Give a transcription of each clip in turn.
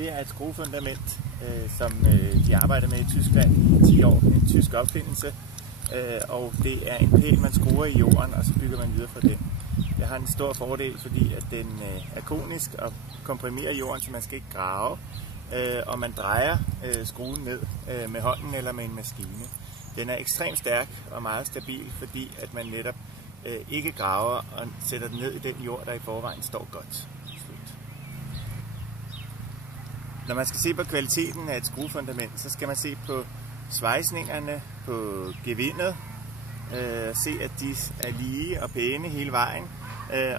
Det er et skruefundament, som de arbejder med i Tyskland i 10 år. En tysk opfindelse, og det er en pæl, man skruer i jorden, og så bygger man videre fra den. Det har en stor fordel, fordi at den er konisk og komprimerer jorden, så man skal ikke grave, og man drejer skruen ned med hånden eller med en maskine. Den er ekstremt stærk og meget stabil, fordi at man netop ikke graver og sætter den ned i den jord, der i forvejen står godt. Når man skal se på kvaliteten af et skruefundament, så skal man se på svejsningerne, på gevindet, se at de er lige og pæne hele vejen,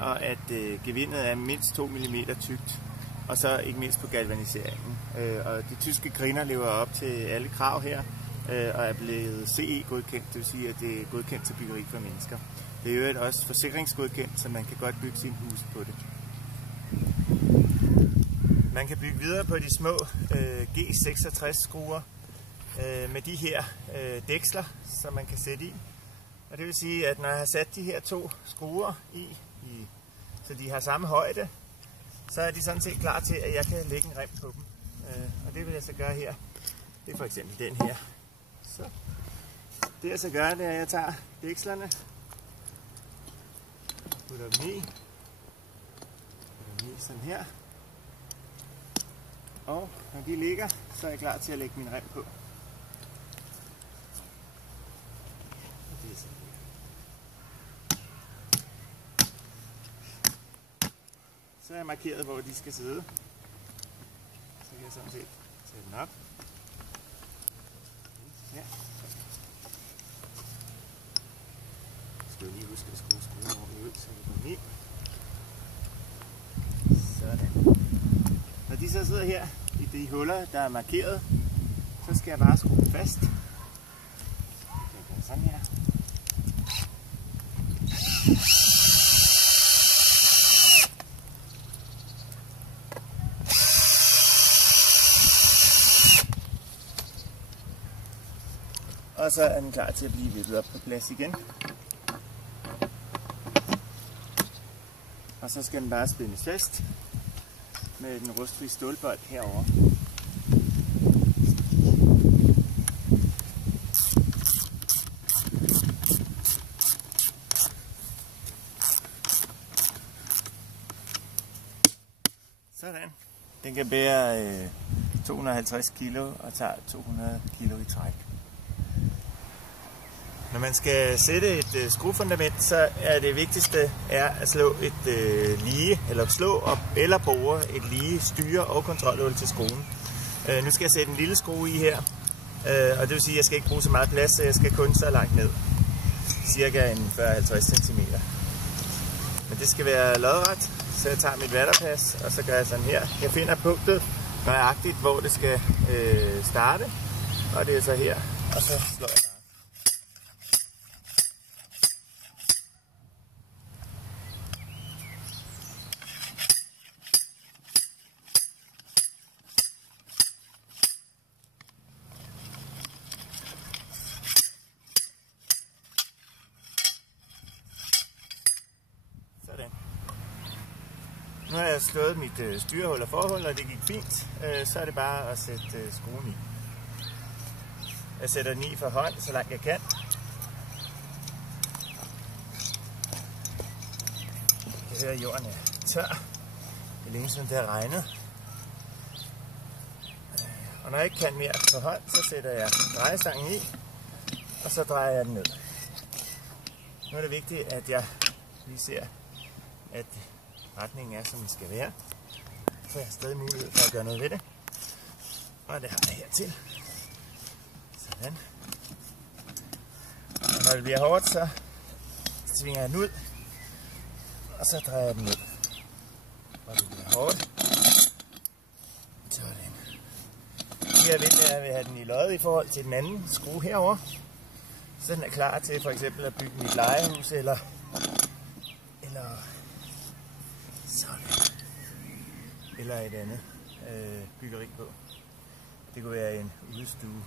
og at gevindet er mindst 2 mm tykt, og så ikke mindst på galvaniseringen. Og de tyske griner lever op til alle krav her, og er blevet CE-godkendt, det vil sige, at det er godkendt til byggeri for mennesker. Det er jo også forsikringsgodkendt, så man kan godt bygge sin hus på det. Man kan bygge videre på de små G66 skruer med de her dæksler, som man kan sætte i. Og det vil sige, at når jeg har sat de her 2 skruer så de har samme højde, så er de sådan set klar til, at jeg kan lægge en rem på dem. Og det vil jeg så gøre her. Det er for eksempel den her. Så det jeg så gør, det er, at jeg tager dækslerne, putter dem i sådan her. Og når de ligger, så er jeg klar til at lægge min rem på. Så er jeg markeret, hvor de skal sidde. Så kan jeg sådan set sætte den op. Ja. Så skal jeg lige huske at skrue skruen ordentligt ud, så vi kommer i. Sådan. Når de så sidder her i de huller, der er markeret, så skal jeg bare skrue dem fast. Jeg kan gøre sådan her. Og så er den klar til at blive vippet op på plads igen. Og så skal den bare spændes fast med den rustfri stålbold herover. Sådan. Den kan bære 250 kg og tager 200 kg i træk. Når man skal sætte et skruefundament, så er det vigtigste at slå et eller bore et lige styre- og kontrolhul til skruen. Nu skal jeg sætte en lille skrue i her, og det vil sige, at jeg skal ikke bruge så meget plads, så jeg skal kun så langt ned. Cirka en 40-50 cm. Men det skal være lodret, så jeg tager mit vatterpas, og så gør jeg sådan her. Jeg finder punktet nøjagtigt, hvor det skal starte, og det er så her, og så slår jeg. Nu har jeg slået mit styrehul og forhul, og det gik fint. Så er det bare at sætte skruen i. Jeg sætter den i for hånd, så langt jeg kan. Jeg kan høre, at jorden er tør. Det er længe siden det har regnet. Og når jeg ikke kan mere for hånd, så sætter jeg drejestangen i, og så drejer jeg den ned. Nu er det vigtigt, at jeg lige ser, at retningen er, som den skal være. Så jeg har stadig mulighed for at gøre noget ved det. Og det har jeg hertil. Sådan. Og når det bliver hårdt, så svinger jeg den ud. Og så drejer jeg den ned. Og det bliver hårdt. Sådan. Det jeg vil, er, at jeg vil have den i loddet i forhold til den anden skrue herover. Så den er klar til for eksempel at bygge mit legehus eller sådan. Eller et andet byggeri på. Det kunne være en udestue.